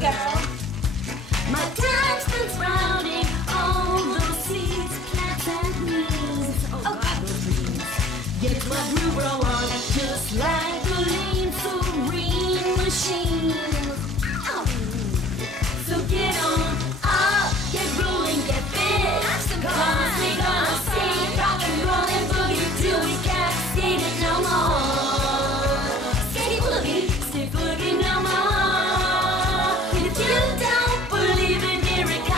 My time spent rounding all those seeds, plants and weeds. Oh God, those dreams. Get my groove roll on, just like a lean, serene machine. Oh. So get on up, get rolling, get fit. Cause we gonna see rock and roll and boogie till we can't skate it no more. Skate boogie, skate boogie no more. If you don't believe in miracles,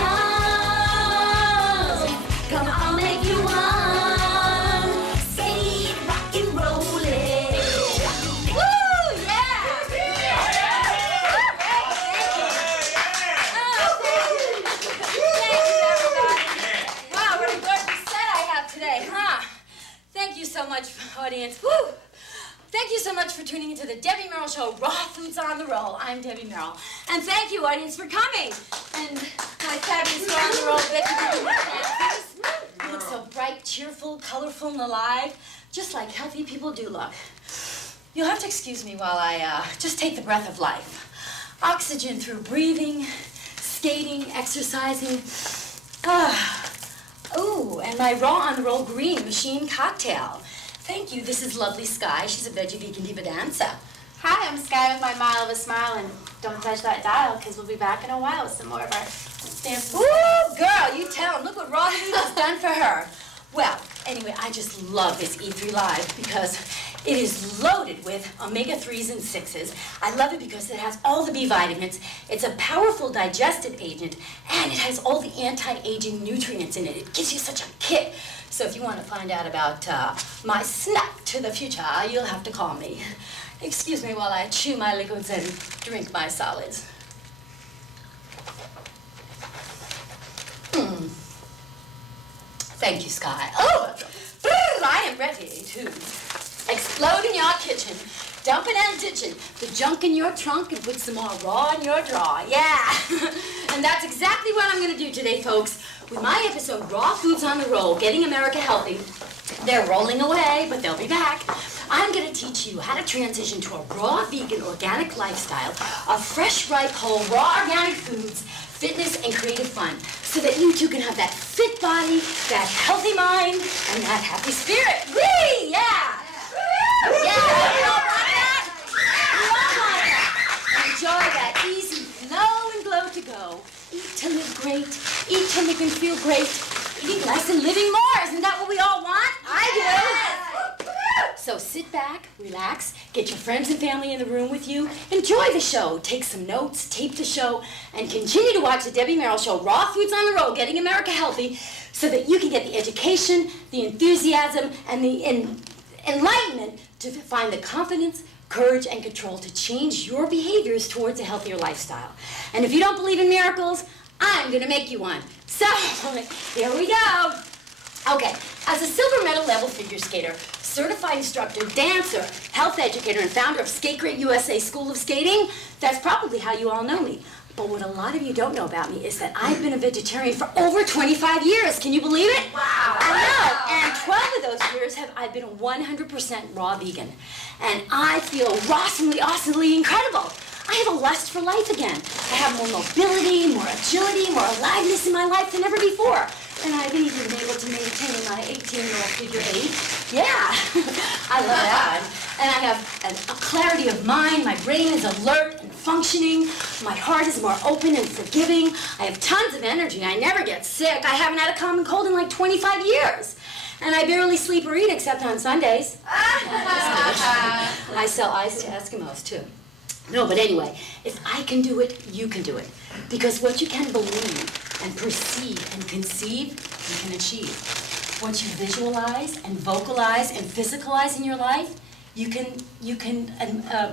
come on, I'll make you one. Skate, rock and roll it. Woo, yeah! Wow, what a gorgeous set I have today, huh? Thank you so much, audience. Woo! Thank you so much for tuning into the Debbie Merrill Show, Raw Foods on the Roll. I'm Debbie Merrill. And thank you, audience, for coming. And my fabulous Raw on the Roll, Becky, you look so bright, cheerful, colorful, and alive, just like healthy people do look. You'll have to excuse me while I just take the breath of life. Oxygen through breathing, skating, exercising. Ooh, and my Raw on the Roll green machine cocktail. Thank you. This is Lovely Sky. She's a veggie vegan diva dancer. Hi, I'm Sky with my mile of a smile, and don't touch that dial because we'll be back in a while with some more of our dances. Ooh, girl, you tell him. Look what Raw Food has done for her. Well, anyway, I just love this E3 Live because it is loaded with omega-3s and 6s. I love it because it has all the B vitamins. It's a powerful digestive agent, and it has all the anti-aging nutrients in it. It gives you such a kick. So if you want to find out about my snack to the future, you'll have to call me. Excuse me while I chew my liquids and drink my solids. Thank you, Sky. Oh, I am ready to explode in your kitchen, dumping and ditching the junk in your trunk and put some more raw in your drawer. Yeah. And that's exactly what I'm going to do today, folks. With my episode, Raw Foods on the Roll, Getting America Healthy. They're rolling away, but they'll be back. I'm going to teach you how to transition to a raw, vegan, organic lifestyle of fresh, ripe, whole, raw, organic foods, fitness, and creative fun, so that you too can have that fit body, that healthy mind, and that happy spirit. Whee! Yeah! Yeah! You all want that? You all want that? Enjoy that easy flow and glow to go. Eat to live great. Eat to live and feel great. Eating less and living more. Isn't that what we all want? I do. So sit back, relax, get your friends and family in the room with you, enjoy the show, take some notes, tape the show, and continue to watch the Debbie Merrill Show, Raw Foods on the Roll, Getting America Healthy, so that you can get the education, the enthusiasm, and the enlightenment to find the confidence, courage, and control to change your behaviors towards a healthier lifestyle. And if you don't believe in miracles, I'm going to make you one. So, here we go. Okay, as a silver medal level figure skater, certified instructor, dancer, health educator, and founder of Skate Great USA School of Skating, that's probably how you all know me. But what a lot of you don't know about me is that I've been a vegetarian for over 25 years. Can you believe it? Wow. I know. And 12 of those years I've been 100% raw vegan. And I feel awesomely incredible. I have a lust for life again. I have more mobility, more agility, more aliveness in my life than ever before. And I've even been able to maintain my 18-year-old figure 8. Yeah, I love that. And I have a clarity of mind. My brain is alert and functioning. My heart is more open and forgiving. I have tons of energy. I never get sick. I haven't had a common cold in like 25 years. And I barely sleep or eat except on Sundays. I sell ice to Eskimos, too. No, but anyway, if I can do it, you can do it. Because what you can believe and perceive and conceive, you can achieve. What you visualize and vocalize and physicalize in your life, you can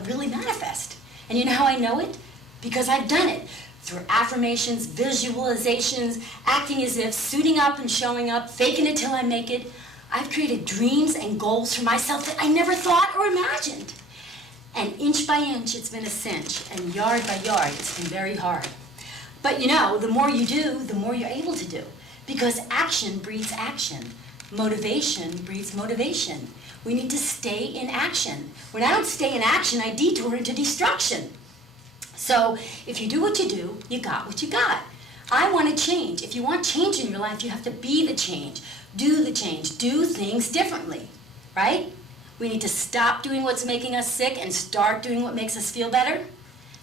really manifest. And you know how I know it? Because I've done it. Through affirmations, visualizations, acting as if, suiting up and showing up, faking it till I make it. I've created dreams and goals for myself that I never thought or imagined. And inch by inch, it's been a cinch, and yard by yard, it's been very hard. But you know, the more you do, the more you're able to do. Because action breeds action. Motivation breeds motivation. We need to stay in action. When I don't stay in action, I detour into destruction. So if you do what you do, you got what you got. I want to change. If you want change in your life, you have to be the change. Do the change. Do things differently, right? We need to stop doing what's making us sick and start doing what makes us feel better.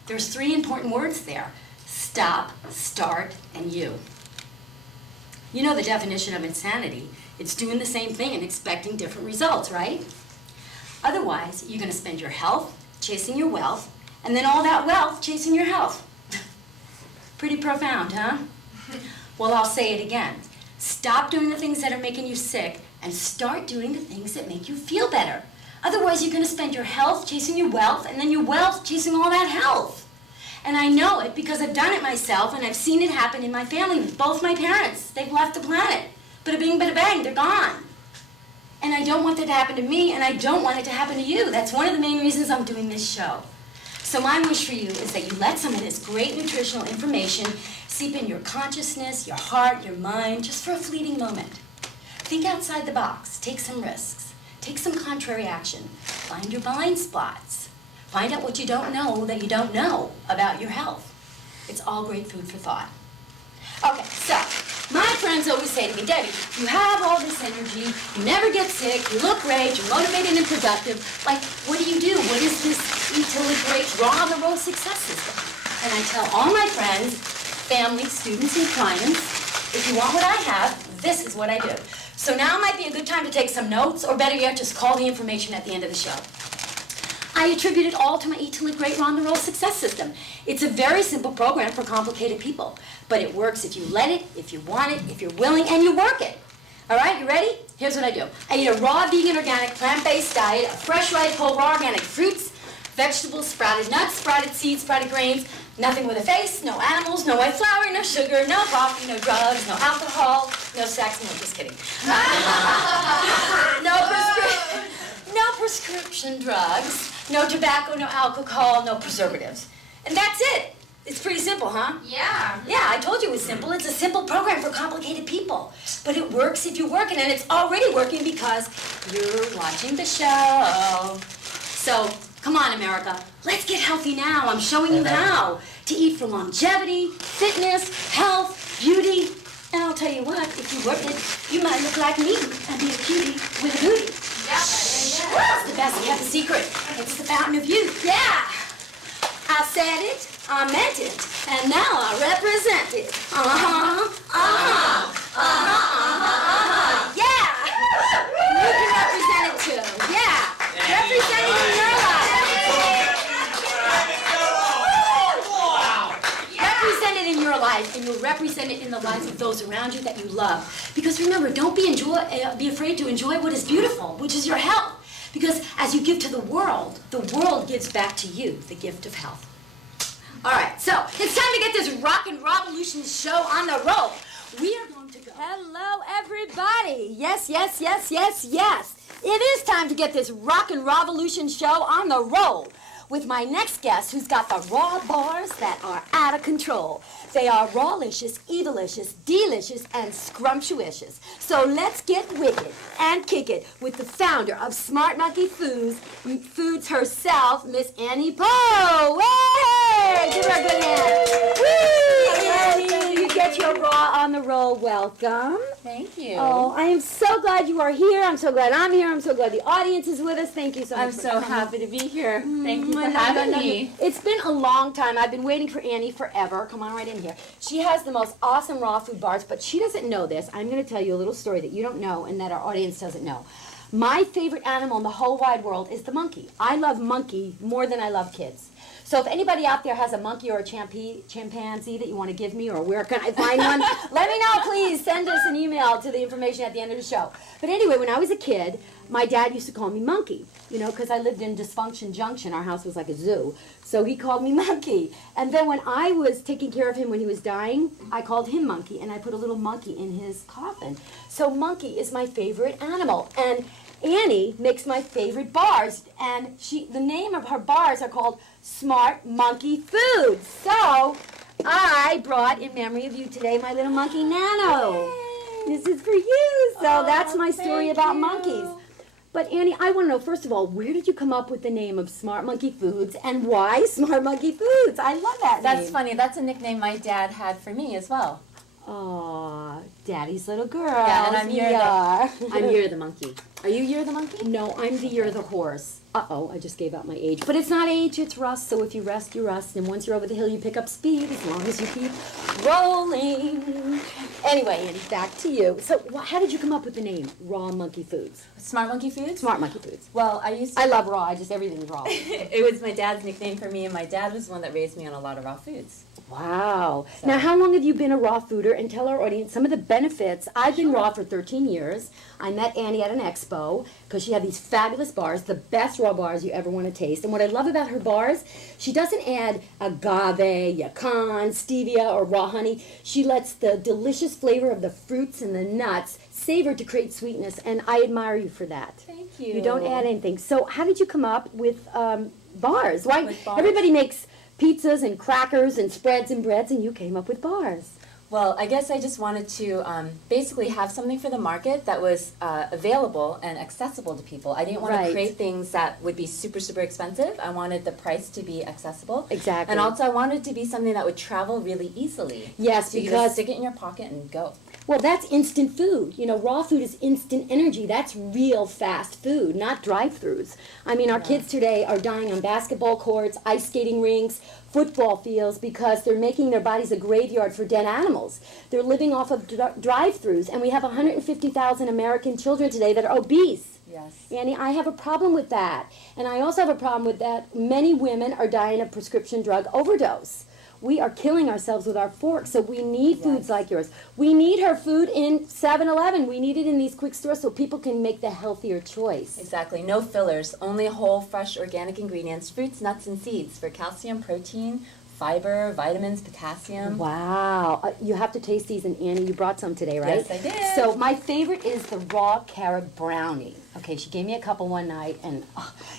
There's 3 important words there. Stop, start, and you. You know the definition of insanity. It's doing the same thing and expecting different results, right? Otherwise, you're going to spend your health chasing your wealth, and then all that wealth chasing your health. Pretty profound, huh? Well, I'll say it again. Stop doing the things that are making you sick and start doing the things that make you feel better. Otherwise, you're going to spend your health chasing your wealth, and then your wealth chasing all that health. And I know it because I've done it myself, and I've seen it happen in my family with both my parents. They've left the planet. Bada bing, bada bang, they're gone. And I don't want that to happen to me, and I don't want it to happen to you. That's one of the main reasons I'm doing this show. So my wish for you is that you let some of this great nutritional information seep in your consciousness, your heart, your mind, just for a fleeting moment. Think outside the box. Take some risks. Take some contrary action. Find your blind spots. Find out what you don't know that you don't know about your health. It's all great food for thought. Okay, so my friends always say to me, Debbie, you have all this energy, you never get sick, you look great, you're motivated and productive. Like, what do you do? What is this eat to live great, raw on the road success system? And I tell all my friends, family, students, and clients, if you want what I have, this is what I do. So now might be a good time to take some notes, or better yet, just call the information at the end of the show. I attribute it all to my Eat to Live Great Round the Roll success system. It's a very simple program for complicated people, but it works if you let it, if you want it, if you're willing, and you work it. All right, you ready? Here's what I do. I eat a raw, vegan, organic, plant-based diet of fresh, ripe, whole, raw, organic fruits, vegetables, sprouted nuts, sprouted seeds, sprouted grains, nothing with a face, no animals, no white flour, no sugar, no coffee, no drugs, no alcohol, no sex, no, just kidding. No prescription drugs, no tobacco, no alcohol, no preservatives. And that's it. It's pretty simple, huh? Yeah. Yeah, I told you it was simple. It's a simple program for complicated people. But it works if you work it, and it's already working because you're watching the show. So, come on, America. Let's get healthy now. I'm showing you how to eat for longevity, fitness, health, beauty. And I'll tell you what, if you work it, you might look like me and be a cutie with a booty. Yeah. It's the best kept secret. It's the fountain of youth. Yeah. I said it, I meant it, and now I represent it. Yeah. You can represent it too. Yeah. Represent it in your life. Represent it in your life, and you'll represent it in the life of those around you that you love. Because remember, don't be afraid to enjoy what is beautiful, which is your health. Because as you give to the world gives back to you the gift of health. All right, so it's time to get this Rock and Revolution show on the road. We are going to go. Hello, everybody. Yes, yes, yes, yes, yes. It is time to get this Rock and Revolution show on the road with my next guest, who's got the raw bars that are out of control. They are rawlicious, evilicious, delicious, and scrumptious. So let's get wicked and kick it with the founder of Smart Monkey Foods herself, Miss Annie Poe. Hey! Give her a good hand. Woo! Annie, you get your raw on the roll. Welcome. Thank you. Oh, I am so glad you are here. I'm so glad I'm here. I'm so glad the audience is with us. Thank you so much. I'm so happy to be here. Thank you for having me. It's been a long time. I've been waiting for Annie forever. Come on right in here. She has the most awesome raw food bars, but she doesn't know this. I'm going to tell you a little story that you don't know and that our audience doesn't know. My favorite animal in the whole wide world is the monkey. I love monkey more than I love kids. So if anybody out there has a monkey or a chimpanzee that you want to give me, or where can I find one, let me know, please. Send us an email to the information at the end of the show. But anyway, when I was a kid, my dad used to call me Monkey, because I lived in Dysfunction Junction. Our house was like a zoo. So he called me Monkey. And then when I was taking care of him when he was dying, I called him Monkey, and I put a little monkey in his coffin. So Monkey is my favorite animal. And Annie makes my favorite bars, and the name of her bars are called Smart Monkey Foods. So I brought, in memory of you today, my little monkey Nano. Yay. This is for you. So that's my story about monkeys. But Annie, I want to know, first of all, where did you come up with the name of Smart Monkey Foods, and why Smart Monkey Foods? I love that That's name. funny. That's a nickname my dad had for me as well. Aw, Daddy's little girl. Yeah, and I'm You're the monkey. Are you You're the monkey? No, I'm the You're the horse. Uh-oh, I just gave out my age. But it's not age, it's rust, so if you rest, you rust. And once you're over the hill, you pick up speed, as long as you keep rolling. Anyway, Annie, back to you. So how did you come up with the name Raw Monkey Foods? Smart Monkey Foods? Smart Monkey Foods. Well, I love raw, everything's raw. It was my dad's nickname for me, and my dad was the one that raised me on a lot of raw foods. Wow. So. Now, how long have you been a raw fooder? And tell our audience some of the benefits. I've been raw for 13 years. I met Annie at an expo because she had these fabulous bars, the best raw bars you ever want to taste. And what I love about her bars, she doesn't add agave, yakan, stevia, or raw honey. She lets the delicious flavor of the fruits and the nuts savor to create sweetness, and I admire you for that. Thank you. You don't add anything. So how did you come up with bars? Why? With bars? Everybody makes pizzas and crackers and spreads and breads, and you came up with bars. Well, I guess I just wanted to basically have something for the market that was available and accessible to people. I didn't want Right. to create things that would be super, super expensive. I wanted the price to be accessible. Exactly. And also I wanted it to be something that would travel really easily. Yes, So you can because just stick it in your pocket and go. well, that's instant food. You know, raw food is instant energy. That's real fast food, not drive-throughs. I mean, our kids today are dying on basketball courts, ice skating rinks, football fields because they're making their bodies a graveyard for dead animals. They're living off of drive-throughs, and we have 150,000 American children today that are obese. Yes. Annie, I have a problem with that. And I also have a problem with that many women are dying of prescription drug overdose. We are killing ourselves with our forks, so we need foods like yours. We need her food in 7-Eleven. We need it in these quick stores so people can make the healthier choice. Exactly. No fillers, only whole, fresh, organic ingredients, fruits, nuts, and seeds for calcium, protein, fiber, vitamins, potassium. Wow. You have to taste these, and Annie, you brought some today, right? Yes, I did. So my favorite is the raw carob brownie. Okay, she gave me a couple one night, and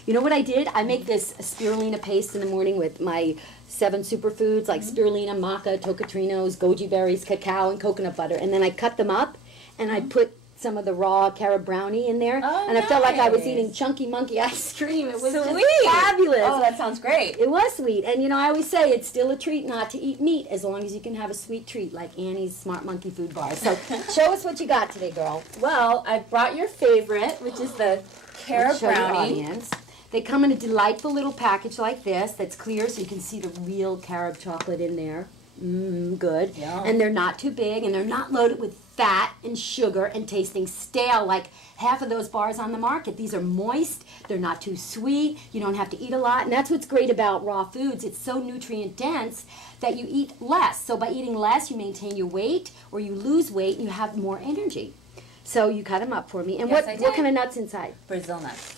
you know what I did? I make this spirulina paste in the morning with my 7 superfoods like spirulina, maca, tocatrinos, goji berries, cacao, and coconut butter. And then I cut them up, and I put some of the raw carob brownie in there. Oh, and I felt like I was nice. eating Chunky Monkey ice cream. It was just Sweet. fabulous. Oh, that sounds great. It was sweet. And, you know, I always say it's still a treat not to eat meat as long as you can have a sweet treat like Annie's Smart Monkey Food Bar. So show us what you got today, girl. Well, I brought your favorite, which is the carob Show your brownie. audience. They come in a delightful little package like this that's clear so you can see the real carob chocolate in there. Good. Yum. And they're not too big, and they're not loaded with fat and sugar and tasting stale like half of those bars on the market. These are moist, they're not too sweet, you don't have to eat a lot, and that's what's great about raw foods. It's so nutrient dense that you eat less. So by eating less, you maintain your weight, or you lose weight, and you have more energy. So you cut them up for me. And Yes, I what did. kind of nuts inside? Brazil nuts.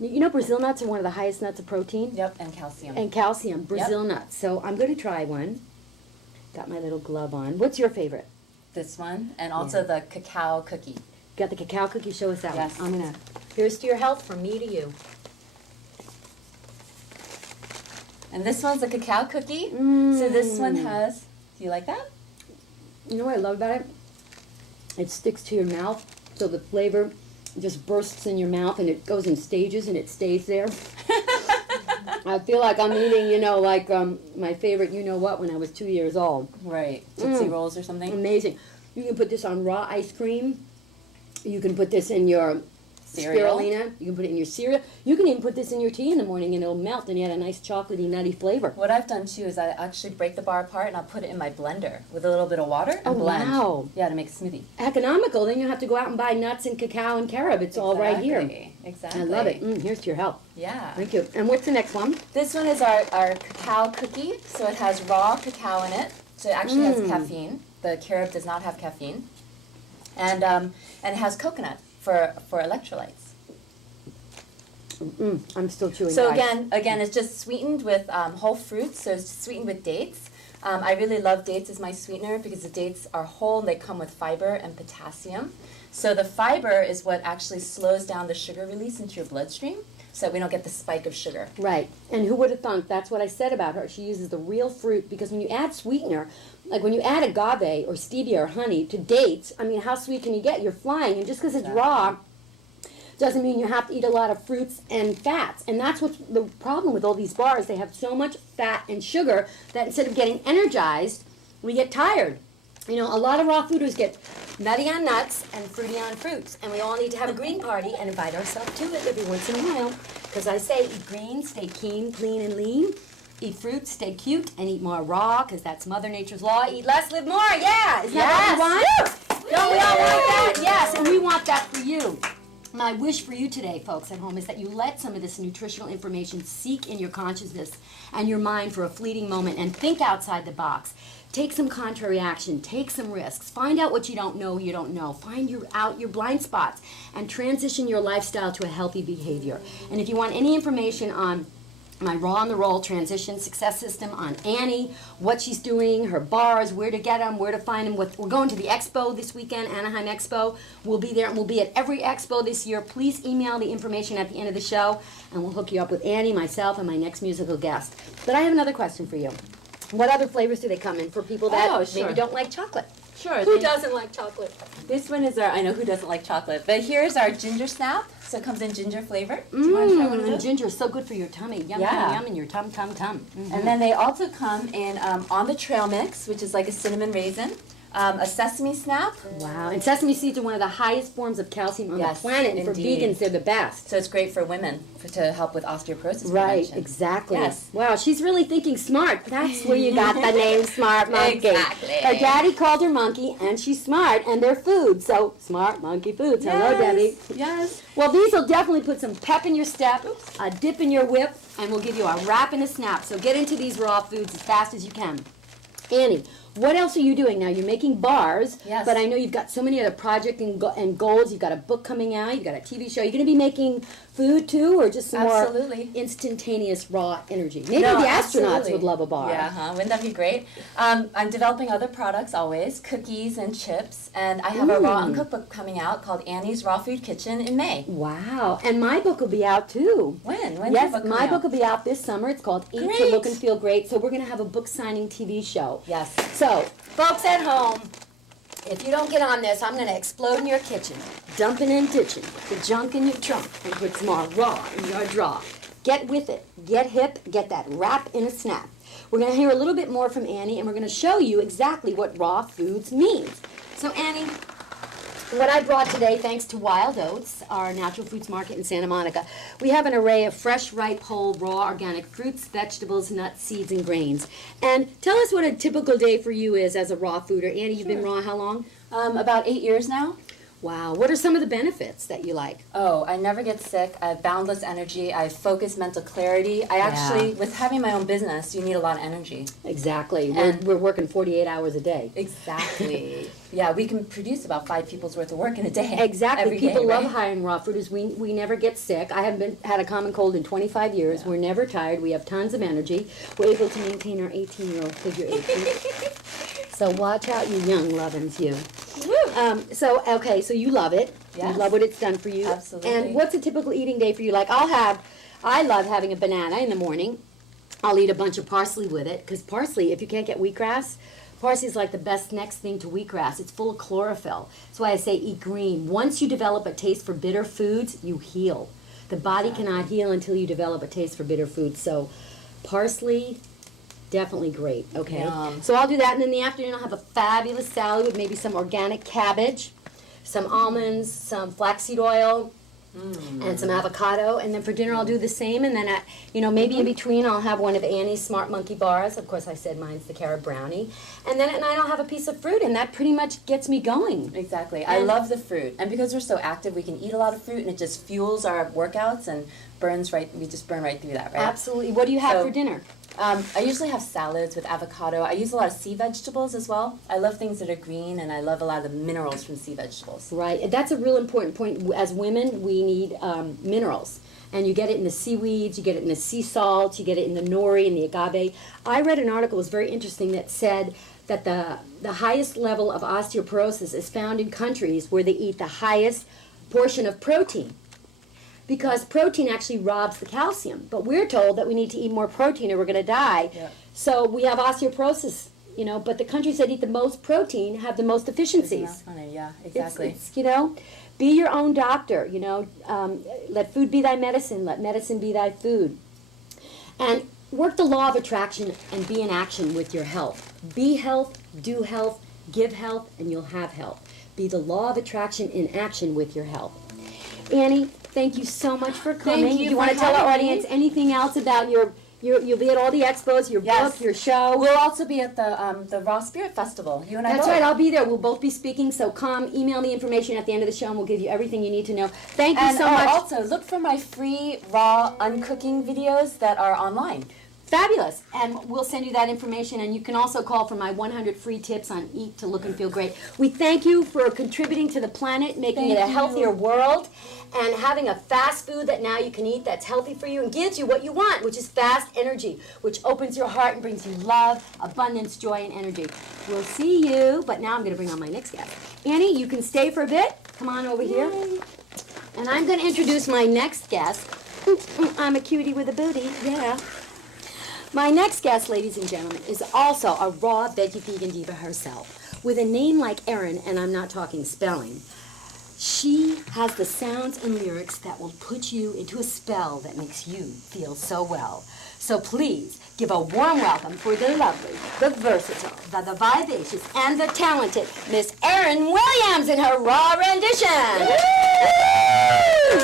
You know Brazil nuts are one of the highest nuts of protein? Yep, and calcium. And calcium, Brazil nuts. So I'm going to try one. Got my little glove on. What's your favorite? This one, and also the cacao cookie. Got the cacao cookie? Show us that Yes. one. I'm going to. Here's to your health from me to you. And this one's a cacao cookie. Mm. So this one has, do you like that? You know what I love about it? It sticks to your mouth, so the flavor just bursts in your mouth, and it goes in stages, and it stays there. I feel like I'm eating, you know, like my favorite you-know-what when I was 2 years old. Right, Tootsie Rolls or something. Amazing. You can put this on raw ice cream. You can put this in your Cereal. spirulina. You can put it in your cereal. You can even put this in your tea in the morning, and it'll melt, and you have a nice chocolatey, nutty flavor. What I've done too is I actually break the bar apart and I'll put it in my blender with a little bit of water and Oh, blend. wow. Yeah, to make a smoothie. Economical. Then you have to go out and buy nuts and cacao and carob. It's all right here. Exactly. I love it. Here's to your health. Yeah. Thank you. And what's the next one? This one is our cacao cookie. So it has raw cacao in it. So it actually has caffeine. The carob does not have caffeine. And it has coconut for electrolytes. I'm still chewing. So guys. again, it's just sweetened with whole fruits. So it's sweetened with dates. I really love dates as my sweetener because the dates are whole and they come with fiber and potassium. So the fiber is what actually slows down the sugar release into your bloodstream so that we don't get the spike of sugar. Right. And who would have thunk? That's what I said about her. She uses the real fruit because when you add sweetener, like when you add agave or stevia or honey to dates, I mean, how sweet can you get? You're flying. And just because it's raw doesn't mean you have to eat a lot of fruits and fats. And that's what's the problem with all these bars. They have so much fat and sugar that instead of getting energized, we get tired. You know, a lot of raw fooders get nutty on nuts and fruity on fruits. And we all need to have a green party and invite ourselves to it every once in a while. Because I say eat green, stay keen, clean, and lean. Eat fruit, stay cute, and eat more raw, because that's Mother Nature's law. Eat less, live more. Yeah! Isn't that what we want? Don't we all want that? Yes, and we want that for you. My wish for you today, folks at home, is that you let some of this nutritional information seek in your consciousness and your mind for a fleeting moment and think outside the box. Take some contrary action. Take some risks. Find out what you don't know. Find out your blind spots and transition your lifestyle to a healthy behavior. And if you want any information on my Raw on the Roll Transition Success System, on Annie, what she's doing, her bars, where to get them, where to find them. We're going to the expo this weekend, Anaheim Expo. We'll be there, and we'll be at every expo this year. Please email the information at the end of the show, and we'll hook you up with Annie, myself, and my next musical guest. But I have another question for you. What other flavors do they come in for people that maybe don't like chocolate? Sure. Who doesn't like chocolate? This one is I know who doesn't like chocolate, but here's our ginger snap. So it comes in ginger flavor. Do you want to try one of And those? ginger is so good for your tummy. Yum, Yeah. yum, yum, in your tum, tum, tum. And then they also come in on the trail mix, which is like a cinnamon raisin, a sesame snap. Wow, and sesame seeds are one of the highest forms of calcium on Yes, the planet, and for indeed. vegans, they're the best. So it's great for women to help with osteoporosis Right, prevention. exactly. Yes. Wow, she's really thinking smart. That's where you got the name Smart Monkey. Exactly. Her daddy called her Monkey, and she's smart, and they're food. So, Smart Monkey Foods. Hello, Debbie. Yes. Well, these will definitely put some pep in your step, a dip in your whip, and we'll give you a wrap and a snap. So get into these raw foods as fast as you can. Annie, what else are you doing now? You're making bars, Yes. but I know you've got so many other projects and goals. You've got a book coming out. You've got a TV show. You're going to be making food too, or just some Absolutely. more instantaneous raw energy? Maybe No, the astronauts absolutely. would love a bar. Yeah, wouldn't that be great? I'm developing other products always, cookies and chips, and I have a raw cookbook coming out called Annie's Raw Food Kitchen in May. Wow, and my book will be out too. When? When's Yes, your book my coming book out? will be out this summer. It's called Eat to Great. Look and Feel Great. So we're going to have a book signing TV show. Yes. So, folks at home, if you don't get on this, I'm going to explode in your kitchen, dumping and ditching the junk in your trunk, and put some more raw in your drawer. Get with it. Get hip. Get that wrap in a snap. We're going to hear a little bit more from Annie, and we're going to show you exactly what raw foods means. So, Annie, what I brought today, thanks to Wild Oats, our natural fruits market in Santa Monica, we have an array of fresh, ripe, whole, raw, organic fruits, vegetables, nuts, seeds, and grains. And tell us what a typical day for you is as a raw fooder. Annie, you've been raw how long? About 8 years now. Wow. What are some of the benefits that you like? Oh, I never get sick. I have boundless energy. I have focused mental clarity. I actually, with having my own business, you need a lot of energy. Exactly. And- We're working 48 hours a day. Exactly. Yeah, we can produce about 5 people's worth of work in a day. Exactly. Every People day, love right? hiring raw fooders. We never get sick. I haven't had a common cold in 25 years. Yeah. We're never tired. We have tons of energy. We're able to maintain our 18-year-old figure 8. So watch out, you young lovin's, you. So you love it. Yes. You love what it's done for you. Absolutely. And what's a typical eating day for you? Like I love having a banana in the morning. I'll eat a bunch of parsley with it, because parsley, if you can't get wheatgrass, parsley is like the best next thing to wheatgrass. It's full of chlorophyll. That's why I say eat green. Once you develop a taste for bitter foods, you heal. The body cannot heal until you develop a taste for bitter foods. So parsley, definitely great, okay? Yum. So I'll do that, and in the afternoon I'll have a fabulous salad with maybe some organic cabbage, some almonds, some flaxseed oil, and some avocado. And then for dinner I'll do the same, and then maybe in between I'll have one of Annie's Smart Monkey bars. Of course I said mine's the carrot brownie. And then at night I'll have a piece of fruit, and that pretty much gets me going. Exactly. I And- love the fruit. And because we're so active, we can eat a lot of fruit, and it just fuels our workouts and we just burn right through that, right? Absolutely. What do you have So- for dinner? I usually have salads with avocado. I use a lot of sea vegetables as well. I love things that are green, and I love a lot of the minerals from sea vegetables. Right, and that's a real important point. As women, we need minerals. And you get it in the seaweeds, you get it in the sea salt, you get it in the nori and the agave. I read an article, it was very interesting, that said that the highest level of osteoporosis is found in countries where they eat the highest portion of protein. Because protein actually robs the calcium. But we're told that we need to eat more protein or we're going to die. Yeah. So we have osteoporosis, but the countries that eat the most protein have the most Isn't deficiencies. that funny? Yeah, It's- exactly. It's, Be your own doctor, you know. Let food be thy medicine. Let medicine be thy food. And work the law of attraction and be in action with your health. Be health, do health, give health, and you'll have health. Be the law of attraction in action with your health. Annie, thank you so much for coming. Thank you Do you for want to tell our having me. audience anything else about you'll be at all the expos, your Yes. book, your show? We'll also be at the Raw Spirit Festival. You and I That's both. right, I'll be there. We'll both be speaking, so come, email the information at the end of the show, and we'll give you everything you need to know. Thank you And so much. also, look for my free raw uncooking videos that are online. Fabulous. And we'll send you that information, and you can also call for my 100 free tips on Eat to Look and Feel Great. We thank you for contributing to the planet, making it a healthier world, and having a fast food that now you can eat that's healthy for you and gives you what you want, which is fast energy, which opens your heart and brings you love, abundance, joy, and energy. We'll see you, but now I'm going to bring on my next guest. Annie, you can stay for a bit. Come on over here. And I'm going to introduce my next guest. I'm a cutie with a booty, yeah. My next guest, ladies and gentlemen, is also a raw veggie vegan diva herself. With a name like Erin, and I'm not talking spelling, she has the sounds and lyrics that will put you into a spell that makes you feel so well. So please give a warm welcome for the lovely, the versatile, the vivacious, and the talented Miss Erin Williams in her raw rendition.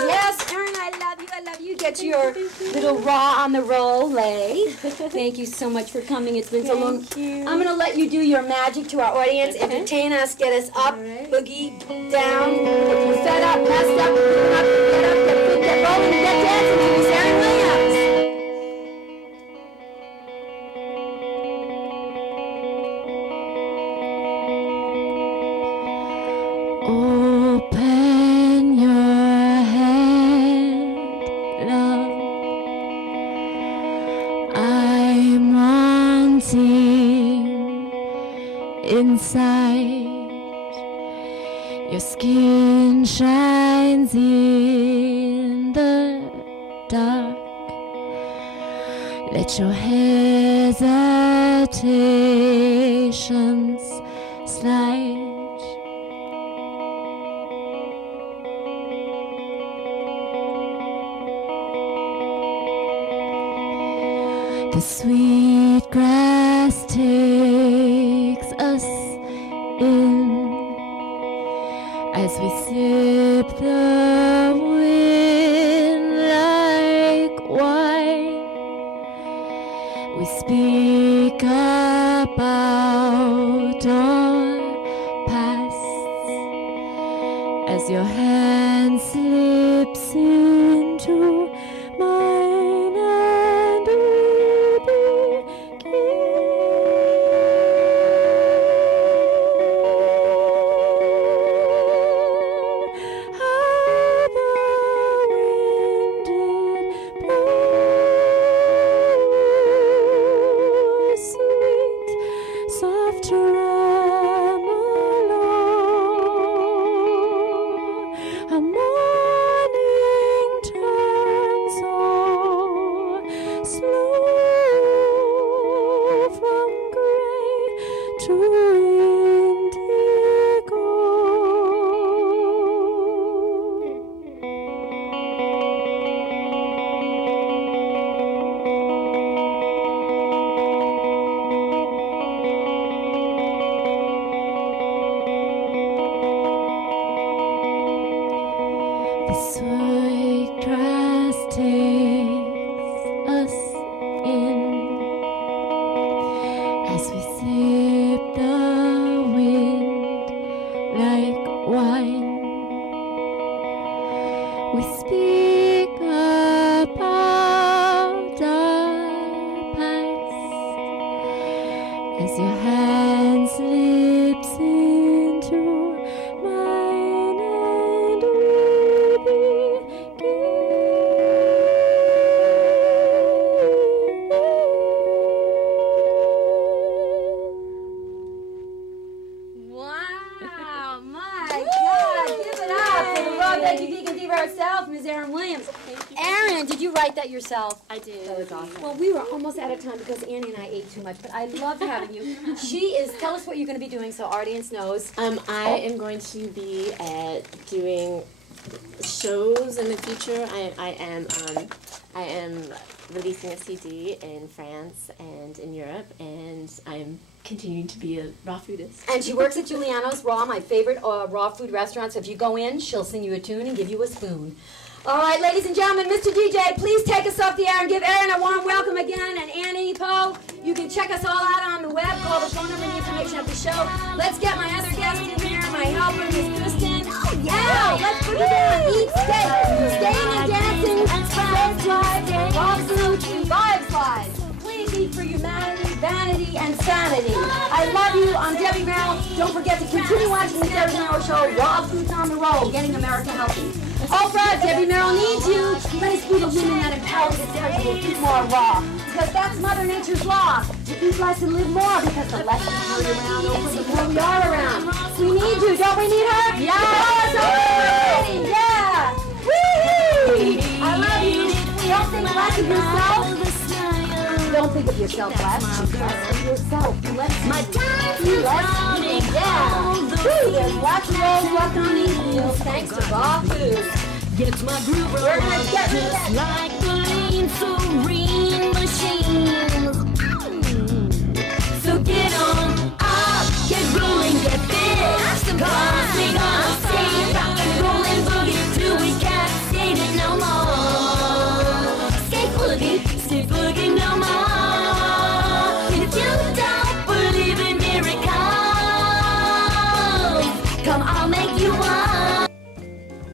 Yes, Erin, I love you. I love you. Get your little raw on the roll laid. Thank you so much for coming. It's been so long. I'm going to let you do your magic to our audience. Entertain us, get us up, boogie down. If you're fed up, messed up, get up, get fit, get rolling, get dancing to Miss Erin Williams. Open your head, love. I'm wanting inside. Your skin shines in the dark. Let your hesitations slide. The sweet grass takes us in as we sip the wind like wine. We speak about our pasts as your hand slips into mine and we begin. How the wind did blow, sweet, soft tremolo, a morning turn so slow from gray to indigo. The sweet grass takes us in as we sip the wind like wine. We speak about our past as your hand slips into mine and we Wow, my God, give it up for the raw veggie vegan diva herself, Ms. Erin Williams. Erin, did you write that yourself? I did. That was awesome. Well, we were almost out of time because Annie and I ate too much, but I loved having you. Tell us what you're going to be doing so our audience knows. I am going to be doing shows in the future. I am releasing a CD in France and in Europe, and I'm continuing to be a raw foodist. And she works at Giuliano's Raw, my favorite raw food restaurant. So if you go in, she'll sing you a tune and give you a spoon. All right, ladies and gentlemen, Mr. DJ, please take us off the air and give Erin a warm welcome again. And Annie, Poe, you can check us all out on the web. Call the phone number and the information of the show. Let's get my other guest in here, my helper, Miss Kristen. Oh, yeah! Let's put it down. Eat steak, staying and dancing, spread live, raw food, vibes live. Please eat for humanity, vanity, and sanity. I love you. I'm Debbie Merrill. Don't forget to continue watching the Debbie Merrill Show, Raw Foods on the Roll, getting America healthy. Oprah, Debbie Merrill needs you. Let's be the women that empower this country to eat more raw. Because that's Mother Nature's law. To eat less and live more, because the less we turn around, Oprah, the more we are around. We need you. Don't we need her? Yes! Yeah! Woo! I love you. Don't think less of yourself. Don't think of yourself less. Think less of yourself. Less. My time. Less. Yeah. Woo! There's lots of rolls left on these wheels thanks to raw food. Get my groove on, We're gonna get just like the lean serene machines. So get on up, get rolling, get fit. Cause we gonna stay rock and rollin' boogie till we can't stay it no more. Stay boogie, stay boogie.